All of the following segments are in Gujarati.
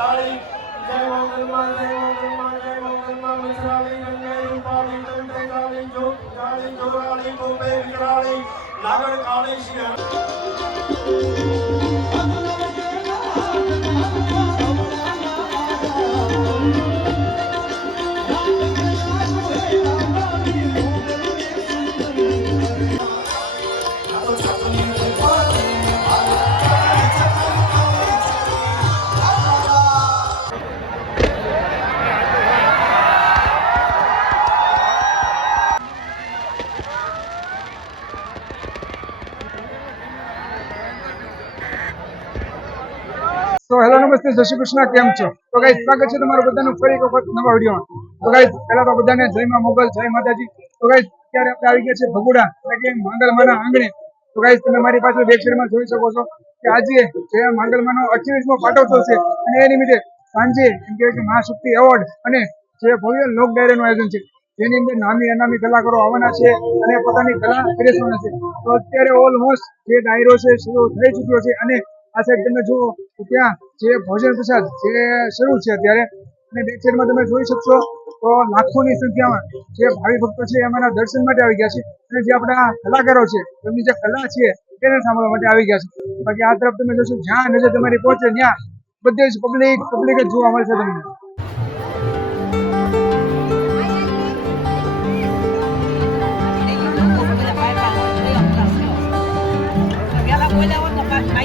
કાળી, જય મંગલમાં જય મંગલમાં જય મંગલમાં મિશ્રાળી ગંગે, રૂપાળી કંઠે કાળી જો, કાળી, જોરાળી, ગોપે, વિકરાળી લાગણ કાળી શિરા તો હેલો, નમસ્તે, જય શ્રી કૃષ્ણ, કેમ છો? તો ગાઈ સ્વાગત છે તમારું બધાનું ફરી એક વખત નવા વિડીયોમાં. તો ગાઈ પહેલા તો બધાને જય માં મોગલ, જય માતાજી. તો ગાઈ અત્યારે આપણે આવી ગયા છે ભગુડા, એટલે કે માંગલમાના આંગણે. તો ગાઈ તમે મારી પાછળ વેબસાઇટમાં જોઈ શકો છો કે આજે જે માંગલમાનો અઠ્યાવીસમો પાટોત્સવ છે અને એ નિમિત્તે સાંજે એમ કહેવાય કે મહાશક્તિ એવોર્ડ અને જે ભવ્ય લોક ડાયરાનું આયોજન છે, જેની અંદર નામી અનામી કલાકારો આવવાના છે અને પોતાની કલા પીરસવાના છે. તો અત્યારે ઓલમોસ્ટ જે ડાયરો છે, શરૂ થઈ ચૂક્યો છે અને આ સાઈડ તમે જુઓ ત્યાં જે ભોજન પ્રસાદ જે શરૂ છે અત્યારે, અને બેક સાઈડમાં તમે જોઈ શકશો તો લાખોની સંખ્યામાં જે ભાવિ ભક્તો છે એમાંના દર્શન માટે આવી ગયા છે. અને જે આપણા કલાકારો છે એમની જે કલા છે તેને સાંભળવા માટે આવી ગયા છે. બાકી આ તરફ તમે જોશો, જ્યાં નજર તમારી પહોંચે ત્યાં બધે જ પબ્લિક પબ્લિક જ જોવા મળશે તમને.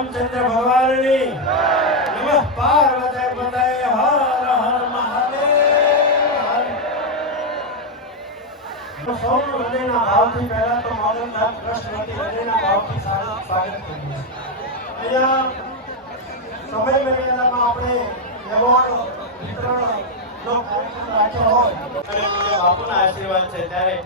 રામચંદ્ર ભવાની નમઃ પાર્વતે પતે હર હર મહાદેવ. સૌનું હૃદયના ભાવથી પહેલા તો મોદનનાથ કૃષ્ણથી હૃદયના ભાવથી સ્વાગત કરીએ અહીંયા સમય મર્યાદામાં આપણે વ્યવહાર વિતરણ નો કાર્યક્રમ રાખ્યો હોય. બાપુના આશીર્વાદ છે, ત્યારે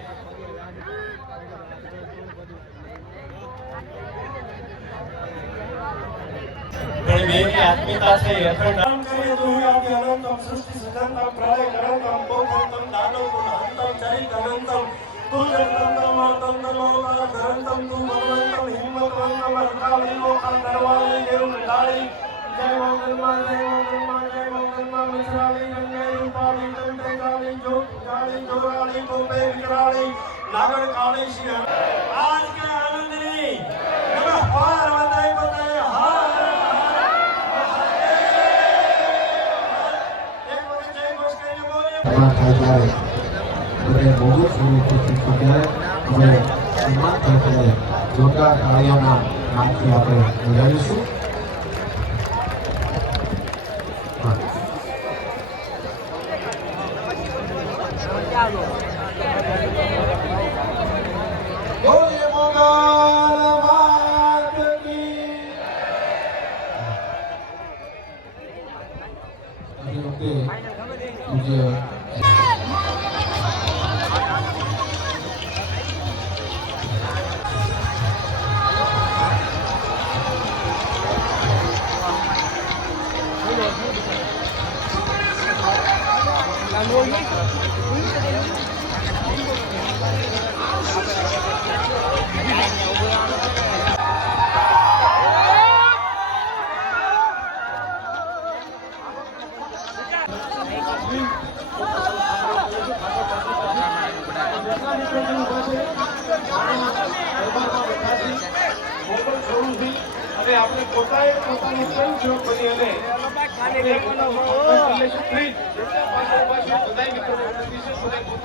નાગર કાળી શ્રી આજ કે આનંદની નમઃ પાર્વતી પતે હર એક વખત જય ઘોષ સન્માન થાય ત્યારે આપણે બહુ સ્વરૂપથી અત્યારે આપણે સન્માન થાય ત્યારે તાળીઓના નાદથી આપણે વધારીશું અને આપણે પોતાએ પોતાનું સ્વયં કરી અને આપણે પ્લીઝ બધાય મિત્રો